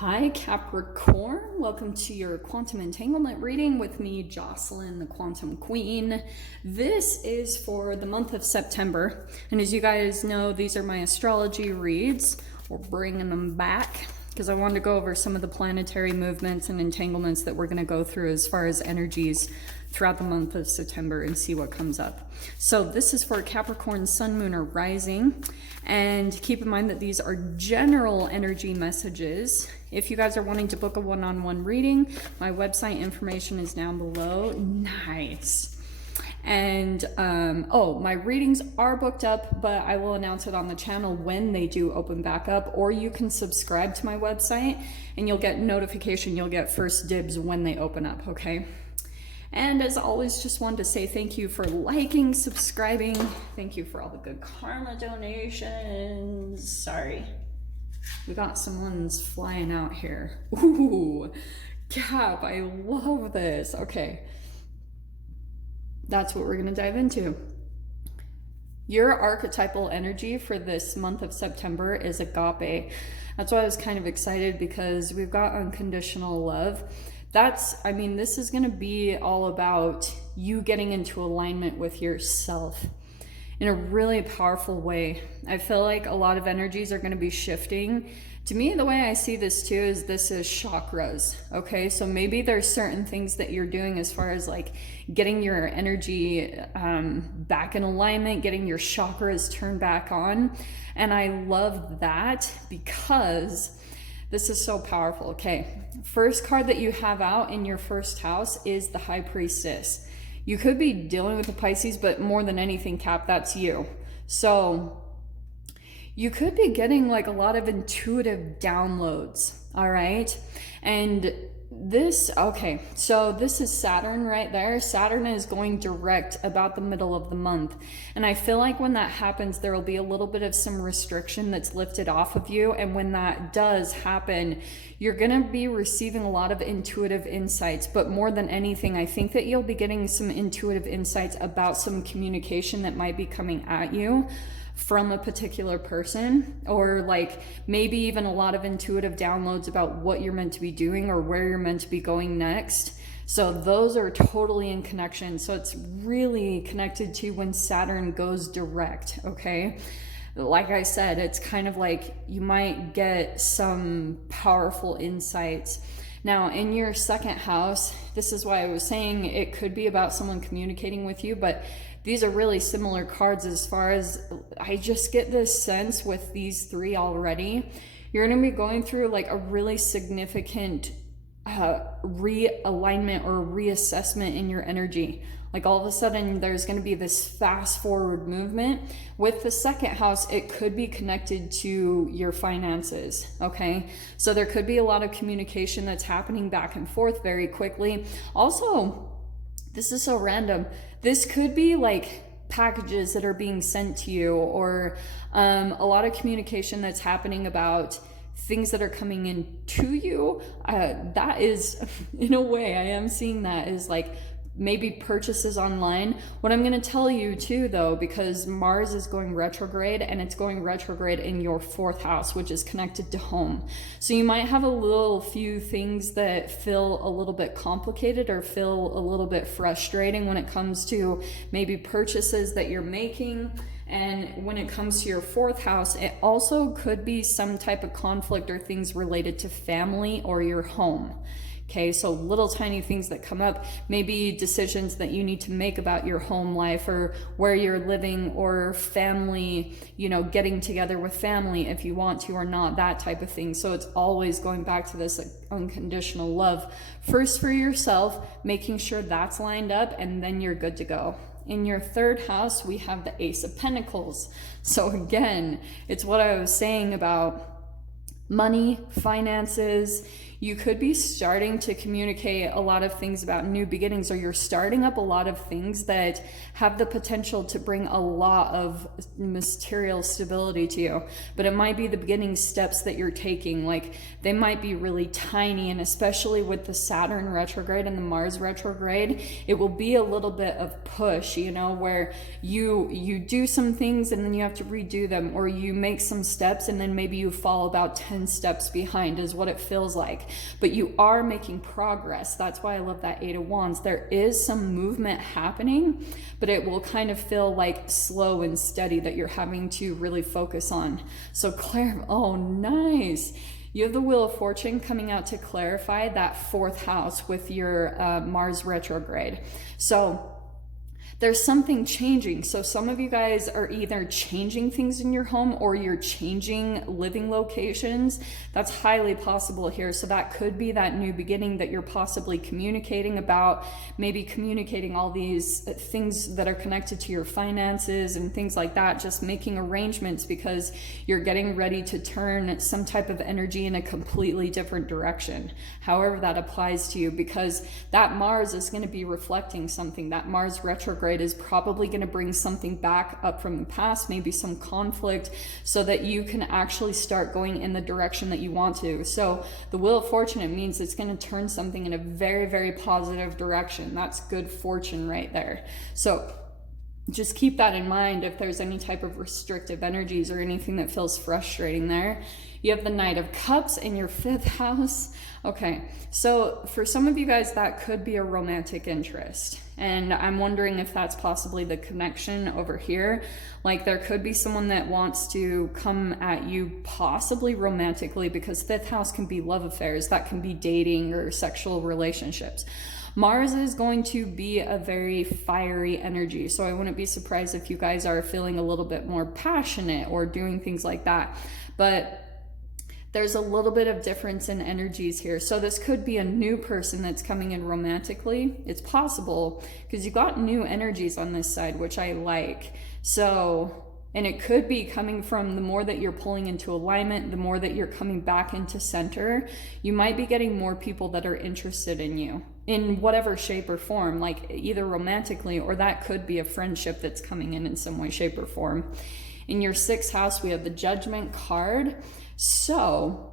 Hi Capricorn, welcome to your quantum entanglement reading with me, Jocelyn, the Quantum Queen. This is for the month of September, and as you guys know, these are my astrology reads. We're bringing them back because I wanted to go over some of the planetary movements and entanglements that we're going to go through as far as energies throughout the month of September and see what comes up. So this is for Capricorn, Sun, Moon, or Rising. And keep in mind that these are general energy messages. If you guys are wanting to book a one-on-one reading, my website information is down below. Nice. And my readings are booked up, but I will announce it on the channel when they do open back up, or you can subscribe to my website and you'll get notification. You'll get first dibs when they open up, okay? And as always, just wanted to say thank you for liking, subscribing. Thank you for all the good karma donations. Sorry. We got some ones flying out here. Ooh, Cap, I love this. Okay. That's what we're going to dive into. Your archetypal energy for this month of September is agape. That's why I was kind of excited, because we've got unconditional love. This is going to be all about you getting into alignment with yourself in a really powerful way. I feel like a lot of energies are going to be shifting. To me, the way I see this too is this is chakras. Okay, so maybe there's certain things that you're doing as far as like getting your energy back in alignment, getting your chakras turned back on. And I love that because this is so powerful. Okay, first card that you have out in your first house is the High Priestess. You could be dealing with the Pisces, but more than anything, Cap, that's you. So you could be getting like a lot of intuitive downloads, all right? And this is Saturn right there. Saturn is going direct about the middle of the month. And I feel like when that happens, there will be a little bit of some restriction that's lifted off of you. And when that does happen, you're going to be receiving a lot of intuitive insights. But more than anything, I think that you'll be getting some intuitive insights about some communication that might be coming at you from a particular person, or like maybe even a lot of intuitive downloads about what you're meant to be doing or where you're meant to be going next. So those are totally in connection. So it's really connected to when Saturn goes direct, okay? Like I said, it's kind of like you might get some powerful insights. Now, in your second house, this is why I was saying it could be about someone communicating with you, but these are really similar cards as far as I just get this sense with these three already. You're going to be going through like a really significant realignment or reassessment in your energy. Like all of a sudden there's going to be this fast forward movement. With the second house, it could be connected to your finances, okay? So there could be a lot of communication that's happening back and forth very quickly. Also, this is so random. This could be like packages that are being sent to you, or a lot of communication that's happening about things that are coming in to you. That is, in a way, I am seeing that as like maybe purchases online. What I'm going to tell you too, though, because Mars is going retrograde, and it's going retrograde in your fourth house, which is connected to home. So you might have a few things that feel a little bit complicated or feel a little bit frustrating when it comes to maybe purchases that you're making. And when it comes to your fourth house, it also could be some type of conflict or things related to family or your home. Okay, so little tiny things that come up, maybe decisions that you need to make about your home life or where you're living, or family, getting together with family if you want to or not, that type of thing. So it's always going back to this unconditional love. First for yourself, making sure that's lined up, and then you're good to go. In your third house, we have the Ace of Pentacles. So again, it's what I was saying about money, finances. You could be starting to communicate a lot of things about new beginnings, or you're starting up a lot of things that have the potential to bring a lot of material stability to you. But it might be the beginning steps that you're taking. Like they might be really tiny, and especially with the Saturn retrograde and the Mars retrograde, it will be a little bit of push, where you do some things and then you have to redo them, or you make some steps and then maybe you fall about 10 10 steps behind is what it feels like. But you are making progress. That's why I love that 8 of Wands. There is some movement happening, but it will kind of feel like slow and steady that you're having to really focus on. So oh, nice. You have the Wheel of Fortune coming out to clarify that 4th house with your Mars retrograde. So there's something changing. So some of you guys are either changing things in your home or you're changing living locations. That's highly possible here. So that could be that new beginning that you're possibly communicating about, maybe communicating all these things that are connected to your finances and things like that, just making arrangements because you're getting ready to turn some type of energy in a completely different direction. However that applies to you, because that Mars is going to be reflecting something. That Mars retrograde is probably going to bring something back up from the past, maybe some conflict, so that you can actually start going in the direction that you want to. So the Wheel of Fortune, it means it's going to turn something in a very, very positive direction. That's good fortune right there. So just keep that in mind if there's any type of restrictive energies or anything that feels frustrating there. You have the Knight of Cups in your 5th house. Okay, so for some of you guys, that could be a romantic interest. And I'm wondering if that's possibly the connection over here. Like there could be someone that wants to come at you possibly romantically, because 5th house can be love affairs. That can be dating or sexual relationships. Mars is going to be a very fiery energy. So I wouldn't be surprised if you guys are feeling a little bit more passionate or doing things like that. But there's a little bit of difference in energies here. So this could be a new person that's coming in romantically. It's possible because you got new energies on this side, which I like. So, and it could be coming from the more that you're pulling into alignment, the more that you're coming back into center, you might be getting more people that are interested in you in whatever shape or form, like either romantically, or that could be a friendship that's coming in some way, shape, or form. In your 6th house, we have the Judgment card. So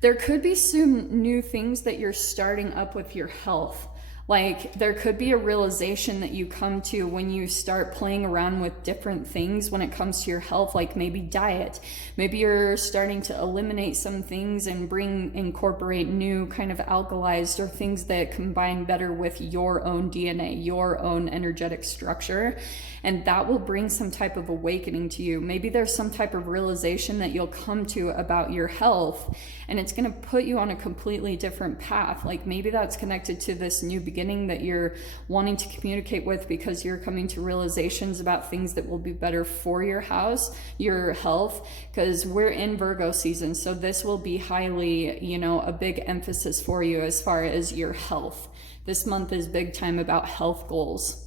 there could be some new things that you're starting up with your health. Like there could be a realization that you come to when you start playing around with different things when it comes to your health, like maybe diet. Maybe you're starting to eliminate some things and incorporate new kind of alkalized or things that combine better with your own DNA, your own energetic structure. And that will bring some type of awakening to you. Maybe there's some type of realization that you'll come to about your health, and it's going to put you on a completely different path. Like maybe that's connected to this new beginning that you're wanting to communicate with, because you're coming to realizations about things that will be better for your house, your health, because we're in Virgo season. So this will be highly, you know, a big emphasis for you as far as your health. This month is big time about health goals.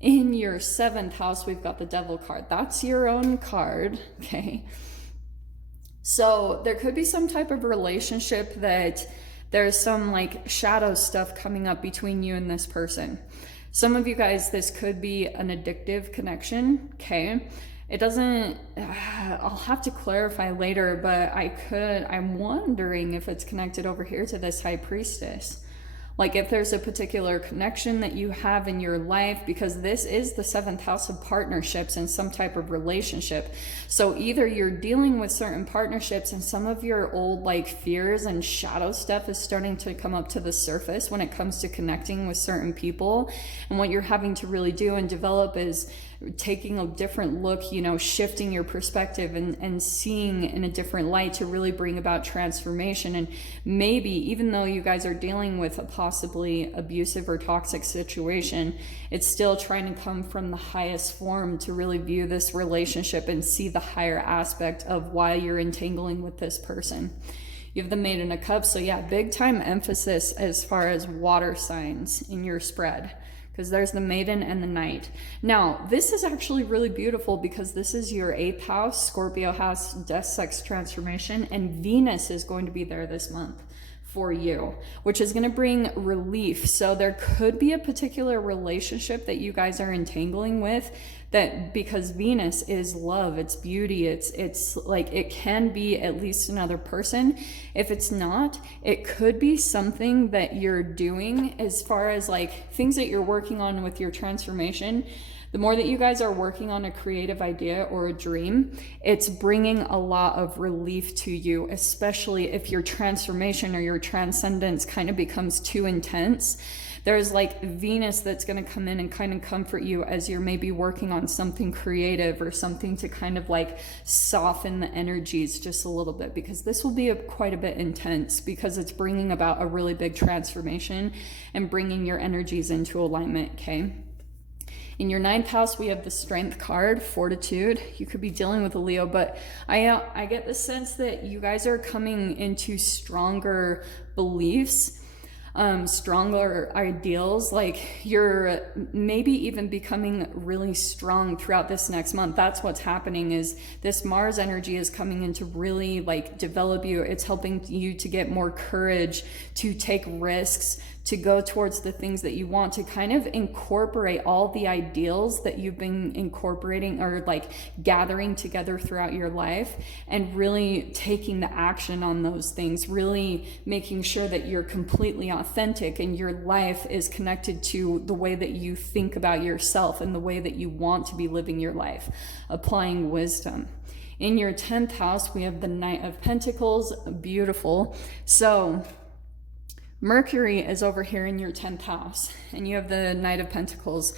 In your 7th house, we've got the Devil card. That's your own card, okay? So there could be some type of relationship that there's some like shadow stuff coming up between you and this person. Some of you guys, this could be an addictive connection, okay? It doesn't, I'll have to clarify later, but I'm wondering if it's connected over here to this High Priestess. Like if there's a particular connection that you have in your life, because this is the 7th house of partnerships and some type of relationship. So either you're dealing with certain partnerships and some of your old like fears and shadow stuff is starting to come up to the surface when it comes to connecting with certain people. And what you're having to really do and develop is taking a different look, you know, shifting your perspective and seeing in a different light to really bring about transformation. And maybe even though you guys are dealing with a possibly abusive or toxic situation, it's still trying to come from the highest form to really view this relationship and see the higher aspect of why you're entangling with this person. You have the Maiden of Cups. So yeah, big time emphasis as far as water signs in your spread, because there's the Maiden and the Knight. Now, this is actually really beautiful because this is your 8th house, Scorpio house, death, sex, transformation, and Venus is going to be there this month for you, which is going to bring relief. So there could be a particular relationship that you guys are entangling with, that because Venus is love, it's beauty, it's like it can be at least another person. If it's not, it could be something that you're doing as far as like things that you're working on with your transformation The more that you guys are working on a creative idea or a dream, it's bringing a lot of relief to you, especially if your transformation or your transcendence kind of becomes too intense. There's like Venus that's going to come in and kind of comfort you as you're maybe working on something creative or something to kind of like soften the energies just a little bit, because this will be quite a bit intense, because it's bringing about a really big transformation and bringing your energies into alignment, okay? In your 9th house, we have the Strength card, Fortitude. You could be dealing with a Leo, but I get the sense that you guys are coming into stronger beliefs, stronger ideals. Like you're maybe even becoming really strong throughout this next month. That's what's happening, is this Mars energy is coming in to really like develop you. It's helping you to get more courage, to take risks, to go towards the things that you want, to kind of incorporate all the ideals that you've been incorporating or like gathering together throughout your life, and really taking the action on those things, really making sure that you're completely authentic and your life is connected to the way that you think about yourself and the way that you want to be living your life, applying wisdom. In your 10th house, we have the Knight of Pentacles, beautiful. So Mercury is over here in your 10th house, and you have the Knight of Pentacles.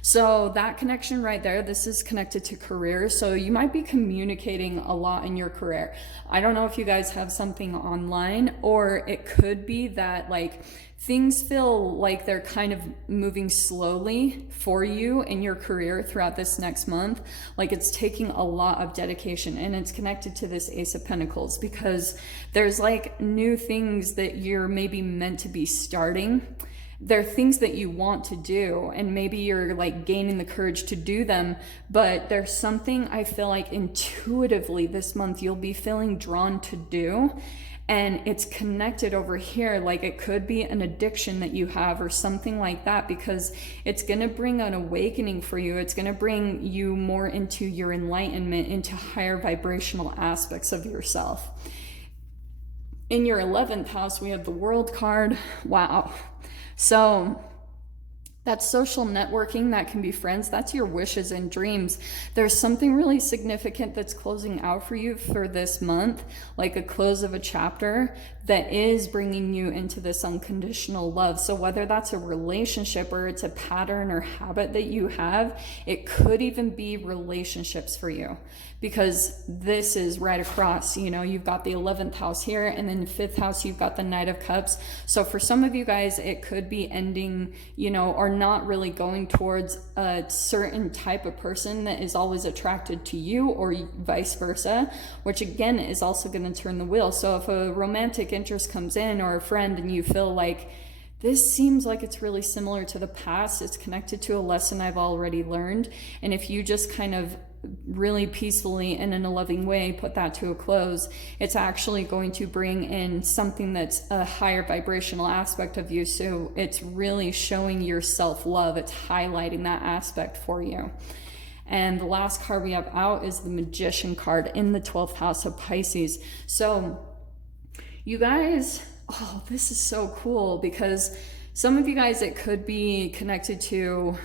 So that connection right there, this is connected to career. So you might be communicating a lot in your career. I don't know if you guys have something online, or it could be that like things feel like they're kind of moving slowly for you in your career throughout this next month. Like it's taking a lot of dedication, and it's connected to this Ace of Pentacles, because there's like new things that you're maybe meant to be starting. They're things that you want to do, and maybe you're like gaining the courage to do them, but there's something I feel like intuitively this month you'll be feeling drawn to do. And it's connected over here, like it could be an addiction that you have or something like that, because it's going to bring an awakening for you. It's going to bring you more into your enlightenment, into higher vibrational aspects of yourself. In your 11th house, we have the World card. Wow. So that's social networking. That can be friends. That's your wishes and dreams. There's something really significant that's closing out for you for this month, like a close of a chapter that is bringing you into this unconditional love. So whether that's a relationship or it's a pattern or habit that you have, it could even be relationships for you, because this is right across, you know, you've got the 11th house here, and then the 5th house, you've got the Knight of Cups. So for some of you guys, it could be ending, you know, or not really going towards a certain type of person that is always attracted to you, or vice versa, which again is also going to turn the wheel. So if a romantic interest comes in, or a friend, and you feel like this seems like it's really similar to the past, it's connected to a lesson I've already learned, and if you just kind of really peacefully and in a loving way put that to a close, it's actually going to bring in something that's a higher vibrational aspect of you. So it's really showing your self-love. It's highlighting that aspect for you. And the last card we have out is the Magician card in the 12th house of Pisces. So you guys, oh, this is so cool, because some of you guys, it could be connected to,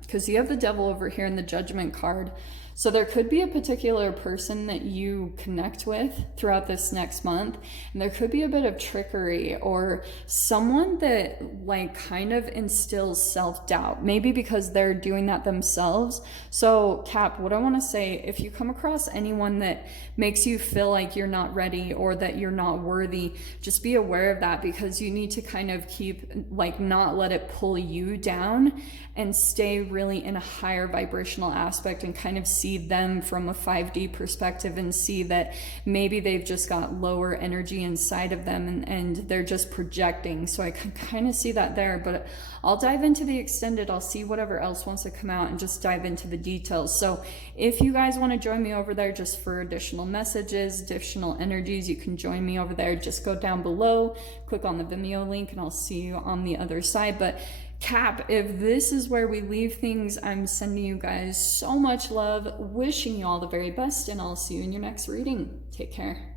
because you have the Devil over here in the Judgment card. So there could be a particular person that you connect with throughout this next month, and there could be a bit of trickery, or someone that like kind of instills self-doubt, maybe because they're doing that themselves. So Cap, what I want to say, if you come across anyone that makes you feel like you're not ready or that you're not worthy, just be aware of that, because you need to kind of keep, like, not let it pull you down, and stay really in a higher vibrational aspect, and kind of see them from a 5D perspective, and see that maybe they've just got lower energy inside of them, and they're just projecting. So I can kind of see that there, but I'll dive into the extended. I'll see whatever else wants to come out and just dive into the details. So if you guys want to join me over there just for additional messages, additional energies, you can join me over there. Just go down below, click on the Vimeo link, and I'll see you on the other side. But Cap, if this is where we leave things, I'm sending you guys so much love, wishing you all the very best, and I'll see you in your next reading. Take care.